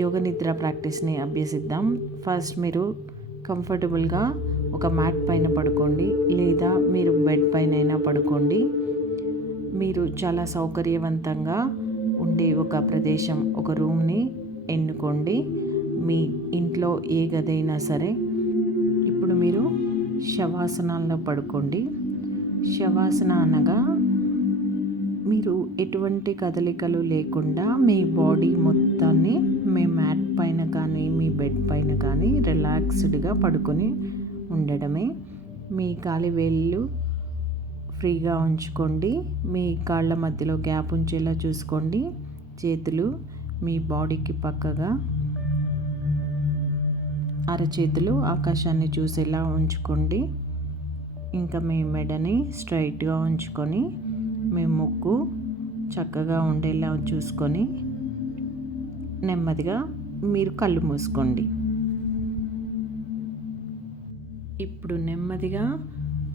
యోగ నిద్ర ప్రాక్టీస్ని అభ్యసిద్దాం. ఫస్ట్ మీరు కంఫర్టబుల్గా ఒక మ్యాట్ పైన పడుకోండి, లేదా మీరు బెడ్ పైన అయినా పడుకోండి. మీరు చాలా సౌకర్యవంతంగా ఉండే ఒక ప్రదేశం, ఒక రూమ్ని ఎన్నుకోండి. మీ ఇంట్లో ఏ గదైనా సరే. ఇప్పుడు మీరు శవాసనాల్లో పడుకోండి. శవాసన అనగా మీరు ఎటువంటి కదలికలు లేకుండా మీ బాడీ మొత్తాన్ని మీ మ్యాట్ పైన కానీ మీ బెడ్ పైన కానీ రిలాక్స్డ్గా పడుకొని ఉండడమే. మీ కాలి వేళ్ళు ఫ్రీగా ఉంచుకోండి. మీ కాళ్ళ మధ్యలో గ్యాప్ ఉంచేలా చూసుకోండి. చేతులు మీ బాడీకి పక్కగా, అరచేతులు ఆకాశాన్ని చూసేలా ఉంచుకోండి. ఇంకా మీ మెడని స్ట్రైట్గా ఉంచుకొని మీ ముక్కు చక్కగా ఉండేలా చూసుకొని నెమ్మదిగా మీరు కళ్ళు మూసుకోండి. ఇప్పుడు నెమ్మదిగా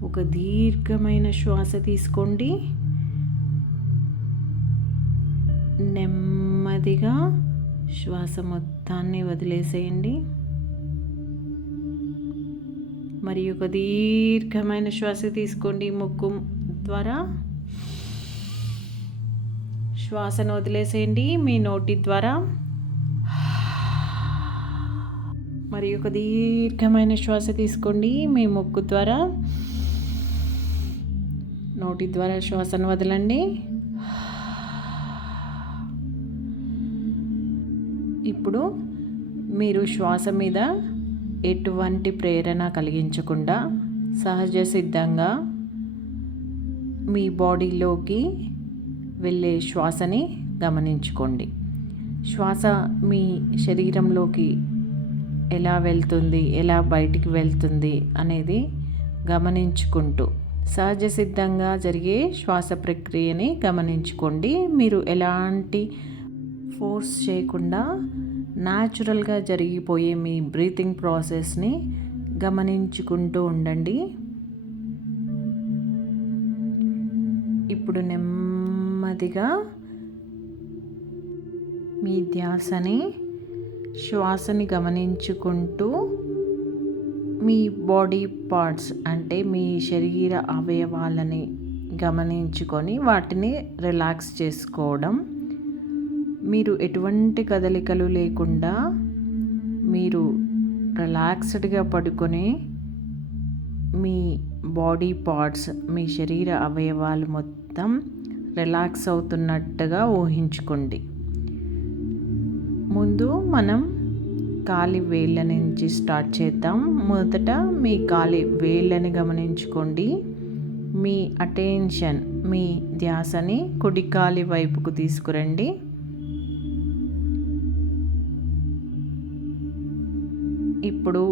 ఒక దీర్ఘమైన శ్వాస తీసుకోండి. నెమ్మదిగా శ్వాస మొత్తాన్ని వదిలేసేయండి. మరి ఒక దీర్ఘమైన శ్వాస తీసుకోండి ముక్కు ద్వారా. శ్వాసను వదిలేసేయండి మీ నోటి ద్వారా. మరి ఒక దీర్ఘమైన శ్వాస తీసుకోండి మీ ముక్కు ద్వారా. నోటి ద్వారా శ్వాసను వదలండి. ఇప్పుడు మీరు శ్వాస మీద ఎటువంటి ప్రేరణ కలిగించకుండా సహజ సిద్ధంగా మీ బాడీలోకి వెళ్ళే శ్వాసని గమనించుకోండి. శ్వాస మీ శరీరంలోకి ఎలా వెళ్తుంది, ఎలా బయటికి వెళ్తుంది అనేది గమనించుకుంటూ సహజ సిద్ధంగా జరిగే శ్వాస ప్రక్రియని గమనించుకోండి. మీరు ఎలాంటి ఫోర్స్ చేయకుండా న్యాచురల్గా జరిగిపోయే మీ బ్రీతింగ్ ప్రాసెస్ని గమనించుకుంటూ ఉండండి. ఇప్పుడు నెమ్మదిగా మీ ధ్యాసని శ్వాసని గమనించుకుంటూ మీ బాడీ పార్ట్స్ అంటే మీ శరీర అవయవాలని గమనించుకొని వాటిని రిలాక్స్ చేసుకోవడం. మీరు ఎటువంటి కదలికలు లేకుండా మీరు రిలాక్స్డ్గా పడుకొని మీ బాడీ పార్ట్స్, మీ శరీర అవయవాలు మొత్తం రిలాక్స్ అవుతున్నట్టుగా ఊహించుకోండి. ముందు మనం కాలి వేళ్ళ నుంచి స్టార్ట్ చేద్దాం. మొదట మీ కాలి వేళ్ళని గమనించుకోండి. మీ అటెన్షన్, మీ ధ్యాసని కుడి కాలి వైపుకు తీసుకురండి. ఇప్పుడు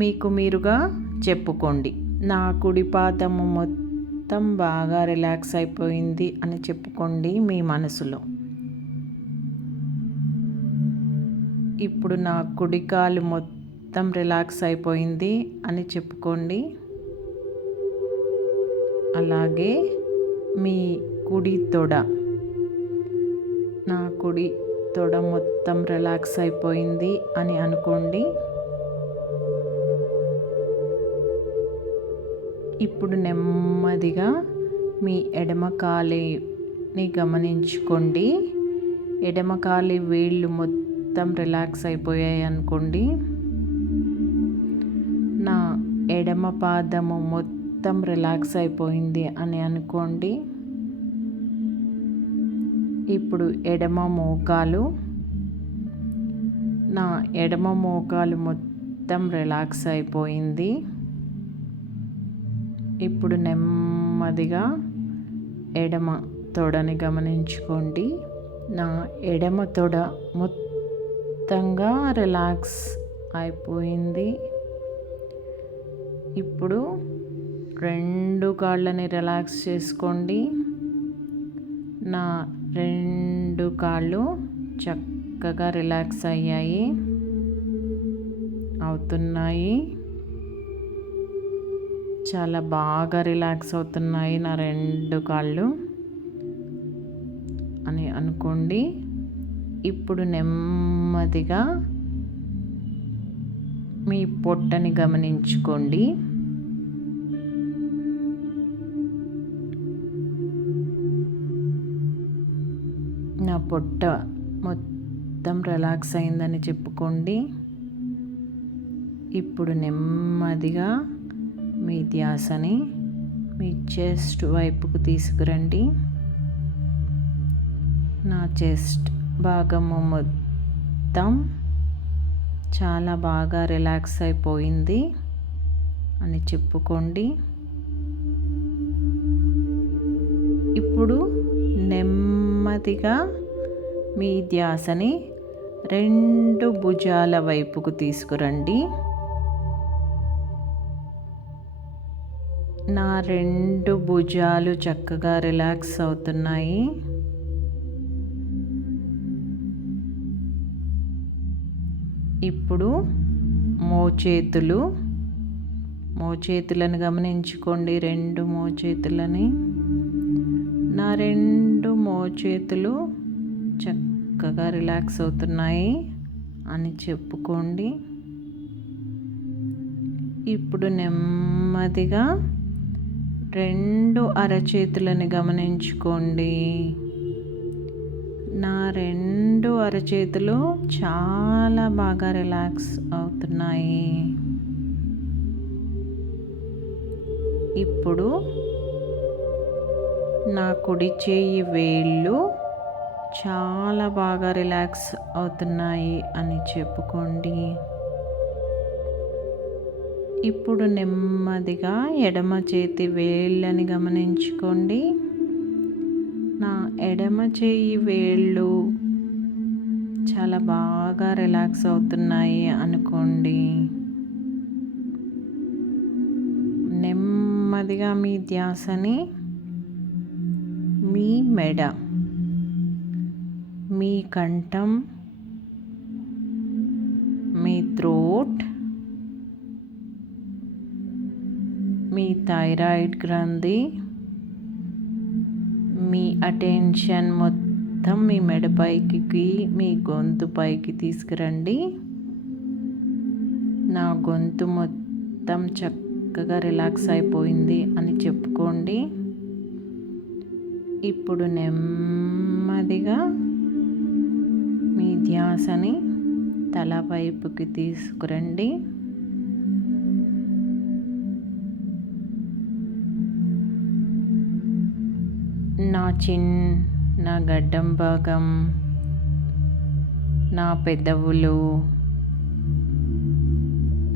మీకు మీరుగా చెప్పుకోండి, నా కుడి పాదము మొత్తం బాగా రిలాక్స్ అయిపోయింది అని చెప్పుకోండి మీ మనసులో. ఇప్పుడు నా కుడి కాలు మొత్తం రిలాక్స్ అయిపోయింది అని చెప్పుకోండి. అలాగే మీ కుడి తొడ, నా కుడి తొడ మొత్తం రిలాక్స్ అయిపోయింది అని అనుకోండి. ఇప్పుడు నెమ్మదిగా మీ ఎడమ కాలిని గమనించుకోండి. ఎడమ కాలి వేళ్ళు మొత్తం రిలాక్స్ అయిపోయాయి అనుకోండి. నా ఎడమ పాదము మొత్తం రిలాక్స్ అయిపోయింది అని అనుకోండి. ఇప్పుడు ఎడమ మోకాలు, నా ఎడమ మోకాలు మొత్తం రిలాక్స్ అయిపోయింది. ఇప్పుడు నెమ్మదిగా ఎడమ తొడని గమనించుకోండి. నా ఎడమ తొడ మొత్తంగా రిలాక్స్ అయిపోయింది. ఇప్పుడు రెండు కాళ్ళని రిలాక్స్ చేసుకోండి. నా రెండు కాళ్ళు చక్కగా రిలాక్స్ అవుతున్నాయి. చాలా బాగా రిలాక్స్ అవుతున్నాయి నా రెండు కాళ్ళు అని అనుకోండి. ఇప్పుడు నెమ్మదిగా మీ పొట్టని గమనించుకోండి. నా పొట్ట మొత్తం రిలాక్స్ అయిందని చెప్పుకోండి. ఇప్పుడు నెమ్మదిగా మీ ధ్యాసని మీ చెస్ట్ వైపుకు తీసుకురండి. నా చెస్ట్ భాగము మొత్తం చాలా బాగా రిలాక్స్ అయిపోయింది అని చెప్పుకోండి. ఇప్పుడు నెమ్మదిగా మీ ధ్యాసని 2 భుజాల వైపుకు తీసుకురండి. నా 2 భుజాలు చక్కగా రిలాక్స్ అవుతున్నాయి. ఇప్పుడు మోచేతులను గమనించుకోండి. 2 మోచేతులని. నా 2 మోచేతులు చక్కగా రిలాక్స్ అవుతున్నాయి అని చెప్పుకోండి. ఇప్పుడు నెమ్మదిగా 2 అరచేతులని గమనించుకోండి. నా 2 అరచేతులు చాలా బాగా రిలాక్స్ అవుతున్నాయి. ఇప్పుడు నా కుడి చేయి వేళ్ళు చాలా బాగా రిలాక్స్ అవుతున్నాయి అని చెప్పుకోండి. ఇప్పుడు నెమ్మదిగా ఎడమ చేతి వేళ్ళని గమనించుకోండి. నా ఎడమ చేయి వేళ్ళు చాలా బాగా రిలాక్స్ అవుతున్నాయి అనుకోండి. నెమ్మదిగా మీ ధ్యాసని మీ మెడ, మీ కంఠం, మీ థ్రోట్, మీ థైరాయిడ్ గ్రంథి, మీ అటెన్షన్ మొత్తం మీ మెడపైకి, మీ గొంతు పైకి తీసుకురండి. నా గొంతు మొత్తం చక్కగా రిలాక్స్ అయిపోయింది అని చెప్పుకోండి. ఇప్పుడు నెమ్మదిగా మీ ధ్యాసని తల వైపుకి తీసుకురండి. నా చిన్న గడ్డం భాగం, నా పెదవులు,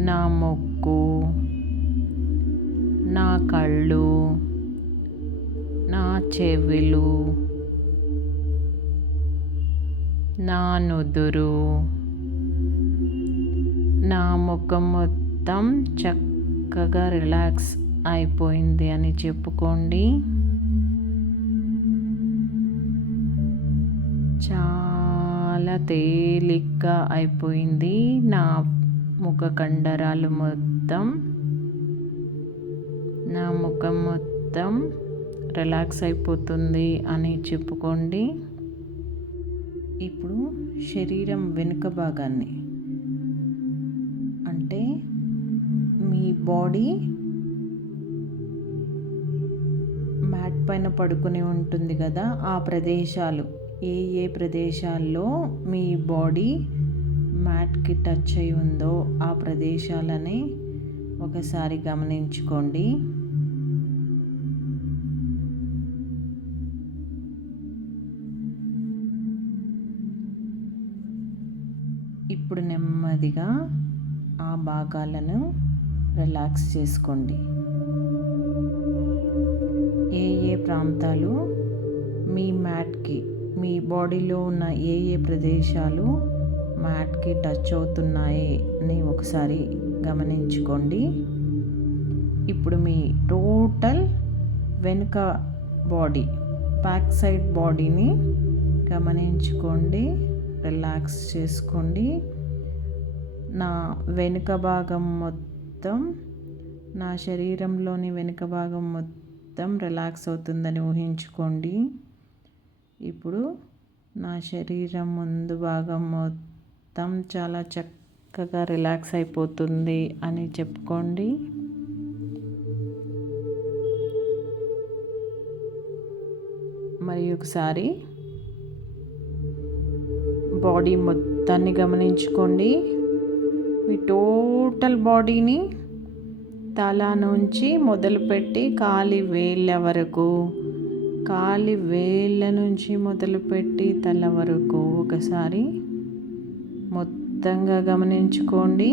నా ముక్కు, నా కళ్ళు, నా చెవులు, నా నుదురు, నా ముఖం మొత్తం చక్కగా రిలాక్స్ అయిపోయింది అని చెప్పుకోండి. చాలా తేలిగ్గా అయిపోయింది. నా ముఖ కండరాలు మొత్తం, నా ముఖం మొత్తం రిలాక్స్ అయిపోతుంది అని చెప్పుకోండి. ఇప్పుడు శరీరం వెనుక భాగాన్ని, అంటే మీ బాడీ మ్యాట్ పైన పడుకొని ఉంటుంది కదా, ఆ ప్రదేశాలు ఏ ప్రదేశాల్లో మీ బాడీ మ్యాట్కి టచ్ అయి ఉందో ఆ ప్రదేశాలని ఒకసారి గమనించుకోండి. ఇప్పుడు నెమ్మదిగా ఆ భాగాలను రిలాక్స్ చేసుకోండి. ఏ ప్రాంతాలు మీ మ్యాట్కి, మీ బాడీలో ఉన్న ఏ ప్రదేశాలు మ్యాట్కి టచ్ అవుతున్నాయి అని ఒకసారి గమనించుకోండి. ఇప్పుడు మీ టోటల్ వెనుక బాడీ, బ్యాక్ సైడ్ బాడీని గమనించుకోండి, రిలాక్స్ చేసుకోండి. నా వెనుక భాగం మొత్తం, నా శరీరంలోని వెనుక భాగం మొత్తం రిలాక్స్ అవుతుందని ఊహించుకోండి. ఇప్పుడు నా శరీరం ముందు భాగం మొత్తం చాలా చక్కగా రిలాక్స్ అయిపోతుంది అని చెప్పుకోండి. మరి ఒకసారి బాడీ మొత్తాన్ని గమనించుకోండి. మీ టోటల్ బాడీని తల నుంచి మొదలుపెట్టి కాలి వేళ్ళ వరకు, కాలి వేళ్ళ నుంచి మొదలుపెట్టి తల వరకు ఒకసారి మొత్తంగా గమనించుకోండి.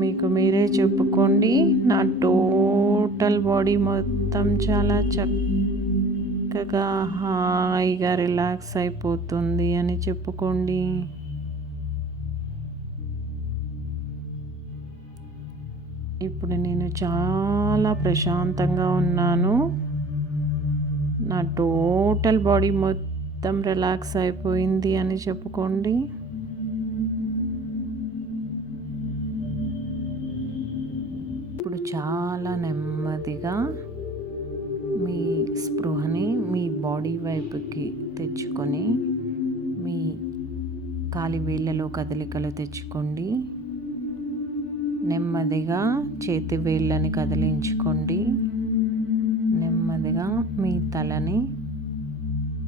మీకు మీరే చెప్పుకోండి, నా టోటల్ బాడీ మొత్తం చాలా చక్కగా హాయిగా రిలాక్స్ అయిపోతుంది అని చెప్పుకోండి. ఇప్పుడు నేను చాలా ప్రశాంతంగా ఉన్నాను. నా టోటల్ బాడీ మొత్తం రిలాక్స్ అయిపోయింది అని చెప్పుకోండి. ఇప్పుడు చాలా నెమ్మదిగా మీ స్పృహని మీ బాడీ వైపుకి తెచ్చుకొని మీ కాలి వేళ్ళలో కదలికలు తెచ్చుకోండి. నెమ్మదిగా చేతి వేళ్ళని కదిలించుకోండి. నెమ్మదిగా మీ తలని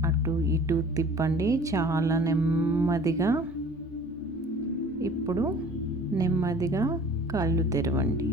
అటు ఇటు తిప్పండి, చాలా నెమ్మదిగా. ఇప్పుడు నెమ్మదిగా కళ్ళు తెరవండి.